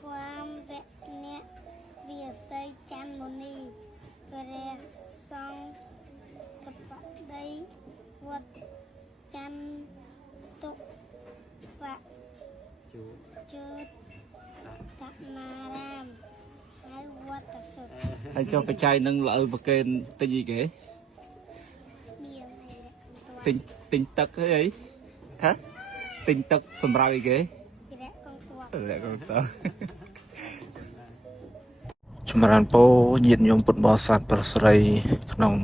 ความแวะเนี้ยเวียใส่จันโมนีกระเรซองกระปะได้วัดจันตุปะจุดตะนารามให้วัดตะสุดให้choไปใจนึงlợi và kênh tên gì kể tình tật cái ấy hả tình tật phần rau gì kể lại con tớ ចម្រើនពរញាតិញោមពុទ្ធបរិស័ទប្រស្រីក្នុង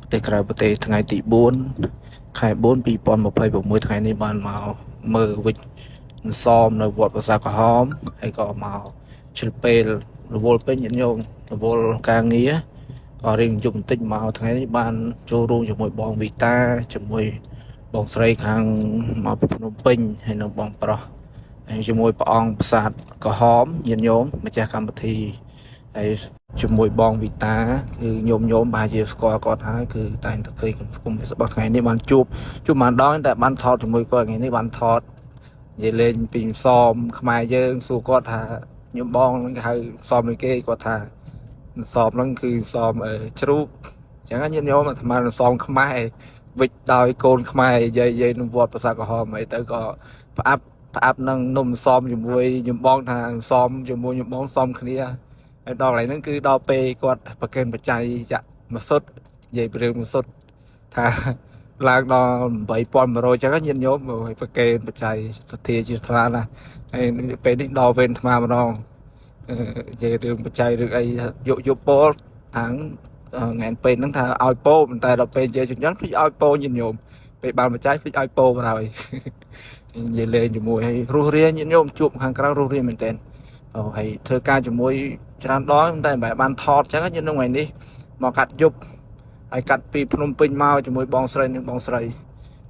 ប្រទេសក្រៅប្រទេសថ្ងៃទី4 ខែ 4 2026 ថ្ងៃនេះបានមកមើលវិច្ចសមនៅវត្តប្រាសាទក្រហមហើយក៏មកជិលពេលរវល់ពេញញាតិញោមរវល់ការងារក៏រៀងជុំបន្តិចមកថ្ងៃនេះបានចូលរួមជាមួយបងវីតាជាមួយបងស្រីខាងមកពីភ្នំពេញហើយនឹងបងប្រុសហើយជាមួយព្រះអង្គប្រាសាទក្រហមញាតិញោមម្ចាស់កម្មវិធីហើយជាមួយបងវីតាគឺញោមប្រហែលជាស្គាល់គាត់ហើយគឺតែងតែឃើញក្នុងគុំ Facebook ថ្ងៃនេះបានជួបបានដងតែបានថតជាមួយគាត់ថ្ងៃនេះបានថតនិយាយលេងពីសមខ្មែរយើងសួរគាត់ថាញោមបងហ្នឹងគេហៅសមនឹងគេគាត់ថាសមហ្នឹងគឺសមជ្រូកអញ្ចឹងញាតិញោមអាត្មាសមខ្មែរវិច្ចដោយកូនខ្មែរយាយនៅវត្តប្រាសាទក្រហមអីទៅក៏ផ្អាប់នឹងនំសមជាមួយញោមបងថាសមជាមួយញោមបងសមគ្នាហើយដល់កន្លែងហ្នឹងគឺដល់ពេលគាត់ប្រកេនបច្ច័យចាក់មកសុទ្ធនិយាយពីរឿងមកសុទ្ធថាឡើងដល់ 8,100 អញ្ចឹងញាតិញោមឲ្យប្រកេនបច្ច័យសទ្ធាជាថ្លាណាស់ហើយពេលនេះដល់វេនអាត្មាម្ដងនិយាយរឿងបច្ច័យរឿងអីយកពោលខាងថ្ងៃពេលហ្នឹងថាឲ្យពោប៉ុន្តែដល់ពេលនិយាយជញ្ញល់ភ្លេចឲ្យពោញាតិញោមពេលបានបច្ច័យភ្លេចឲ្យពោបណ្ដោយនិយាយលេងជាមួយឲ្យរស់រានញាតិញោមជួបខាងក្រៅរស់រានមែនតើហើយធ្វើការជាមួយច្រើនដងតែមិនបានថតអញ្ចឹងញាតិញោមថ្ងៃនេះមកកាត់យប់ហើយកាត់ពីភ្នំពេញមកជាមួយបងស្រីនិងបងស្រី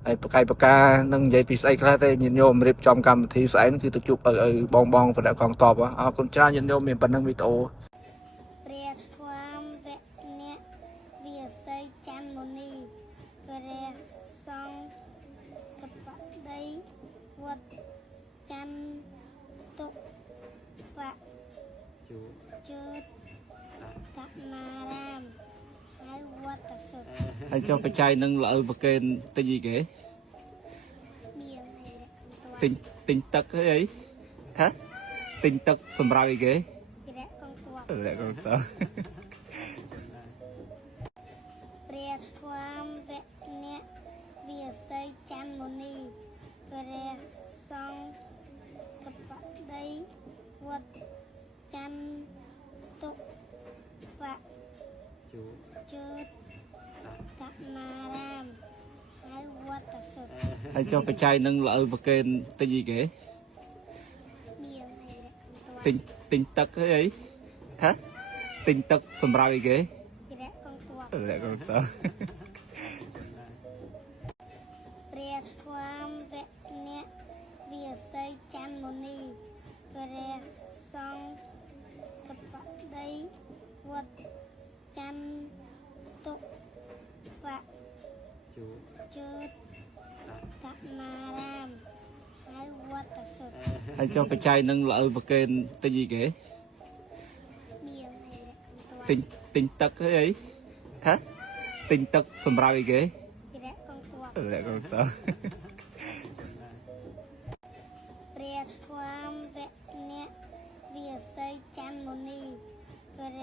ហើយបកាយបកានឹងនិយាយពីស្អីខ្លះទេញាតិញោមរៀបចំកម្មវិធីស្អែកគឺទៅជួបឲ្យបងប្រដាក់កងតបអរគុណច្រើនញាតិញោមមានប៉ុណ្ណឹងវីដេអូព្រះความแวะเนี้ยเวียใส่จันโมนีกระเรซองกระปะได้วัดจันตุปะจุดตะนารามให้วัดตะสุดให้choไปใจนึงlợi và kênh tên gì kể tình tật cái ấy hả tình tật phần rau gì kể lại con tớ ព្រះความแวะเนี้ยเวียใส่จันโมนีกระเรซองกระปะได้วัดจันตุปะจุดตะนารามให้วัดตะสุดให้choไปใจนึงlợi và kênh tên gì kể tình tật cái ấy hả tình tật phần rau gì kể lại con tớ ព្រះความแวะเนี้ยเวียใส่จันโมนีกระเรซองกระปะได้วัดจันตุปะจุดตะนารามให้วัดตะสุดให้choไปใจนึงlợi và kênh tên gì kể tình tật cái ấy hả tình tật phần rau gì kể lại con tớ ព្រះความแวะเนี้ยเวียใส่จันโมนีกระเร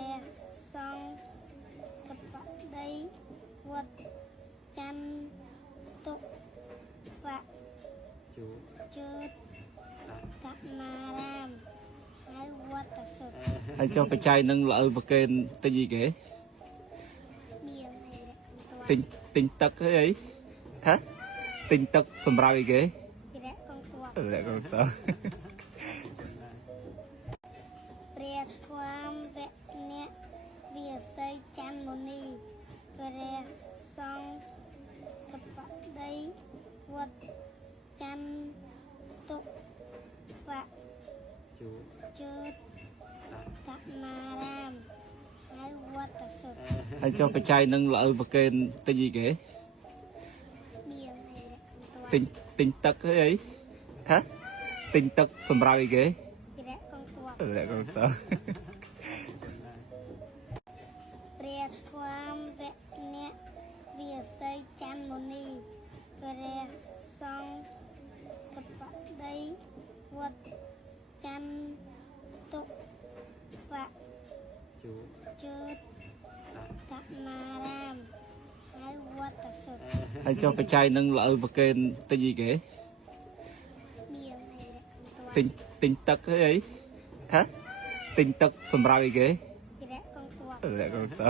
ซองกระปะได้วัดจันตุปะจุดตะนารามให้วัดตะสุดให้choไปใจนึงlợi và kênh tên gì kể tình tật cái ấy hả tình tật phần rau gì kể lại con tớ ព្រះความแวะเนี้ยเวียใส่จันโมนีกระเรซองกระปะได้วัดจันตุปะจุดตะนารามให้วัดตะสุดให้choไปใจนึงlợi và kênh tên gì kể tình tật cái ấy hả tình tật phần rau gì kể lẹ con tơ ព្រះធម្មវអ្នកវាសីច័ន្ទមុនីព្រះសង្ឃកបដីវត្តច័ន្ទតុបៈជើតកណារាមហៅវត្តសុទ្ធ ហើយចុះបច្ច័យនឹងលើប្រកេនទិញអីគេ ស្មៀងអី ទិញទឹកអីហ៎ទិញទឹកសម្រាប់អីគេ ព្រះកងទ័ព លក្ខណៈតើ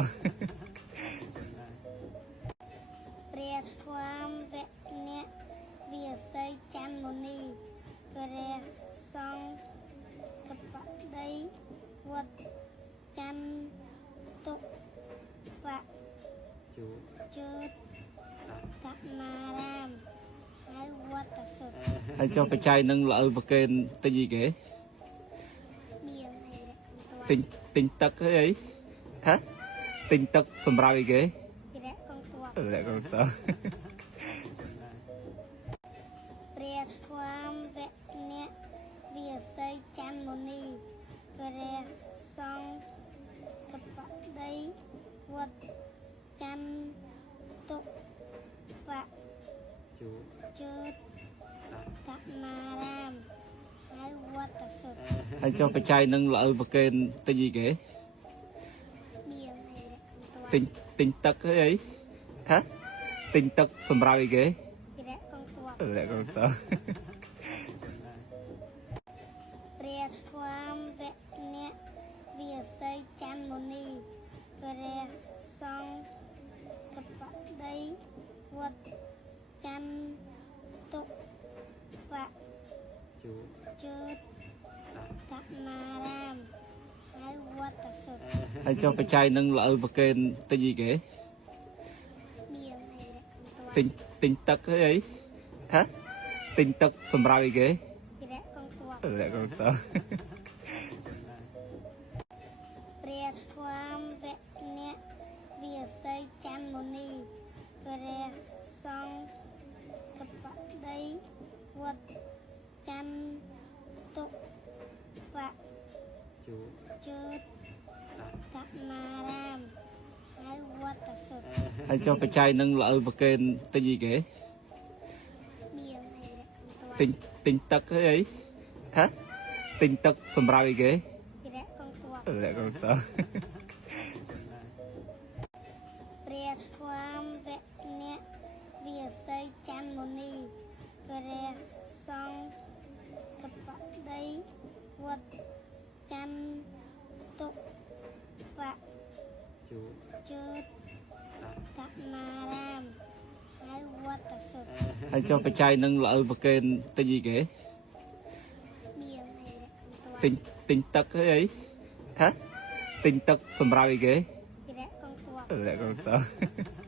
ព្រះធម្មវអ្នកវាសីច័ន្ទមុនីព្រះសង្ឃកបដីវត្តច័ន្ទតុបៈជើតកណារាមហៅវត្តសុទ្ធ ហើយចុះបច្ច័យនឹងលើប្រកេនទិញអីគេ ស្មៀងអី ទិញទឹកអីហ៎ទិញទឹកសម្រាប់អីគេ ព្រះកងទ័ព លក្ខណៈតើ ព្រះធម្មវអ្នកវាសីច័ន្ទមុនីព្រះសង្ឃកបដីវត្តច័ន្ទតុបៈជើតកណារាមហៅវត្តសុទ្ធ ហើយចុះបច្ច័យនឹងលើប្រកេនទិញអីគេ ស្មៀងអី ទិញទឹកអីហ៎ទិញទឹកសម្រាប់អីគេ ព្រះកងទ័ព លក្ខណៈតើ ព្រះធម្មវអ្នកវាសីច័ន្ទមុនីព្រះសង្ឃកបដីវត្តច័ន្ទតុបៈជើតកណារាមហៅវត្តសុទ្ធ ហើយចុះបច្ច័យនឹងលើប្រកេនទិញអីគេ ស្មៀងអី ទិញទឹកអីហ៎ទិញទឹកសម្រាប់អីគេ ព្រះកងទ័ព លក្ខណៈតើ ព្រះធម្មវអ្នកវាសីច័ន្ទមុនីព្រះសង្ឃកបដីវត្តច័ន្ទតុបៈជើតកណារាមហៅវត្តសុទ្ធ ហើយចុះបច្ច័យនឹងលើប្រកេនទិញអីគេ ស្មៀងអី ទិញទឹកអីហ៎ទិញទឹកសម្រាប់អីគេ ព្រះកងទ័ព លក្ខណៈតើ ព្រះធម្មវអ្នកវាសីច័ន្ទមុនីព្រះសង្ឃកបដីវត្តច័ន្ទតុបៈជើតកណារាមហៅវត្តសុទ្ធ ហើយចុះបច្ច័យនឹងលើប្រកេនទិញអីគេ ស្មៀងអី ទិញទឹកអីហ៎ទិញទឹកសម្រាប់អីគេ ព្រះកងទ័ព លក្ខណៈតើ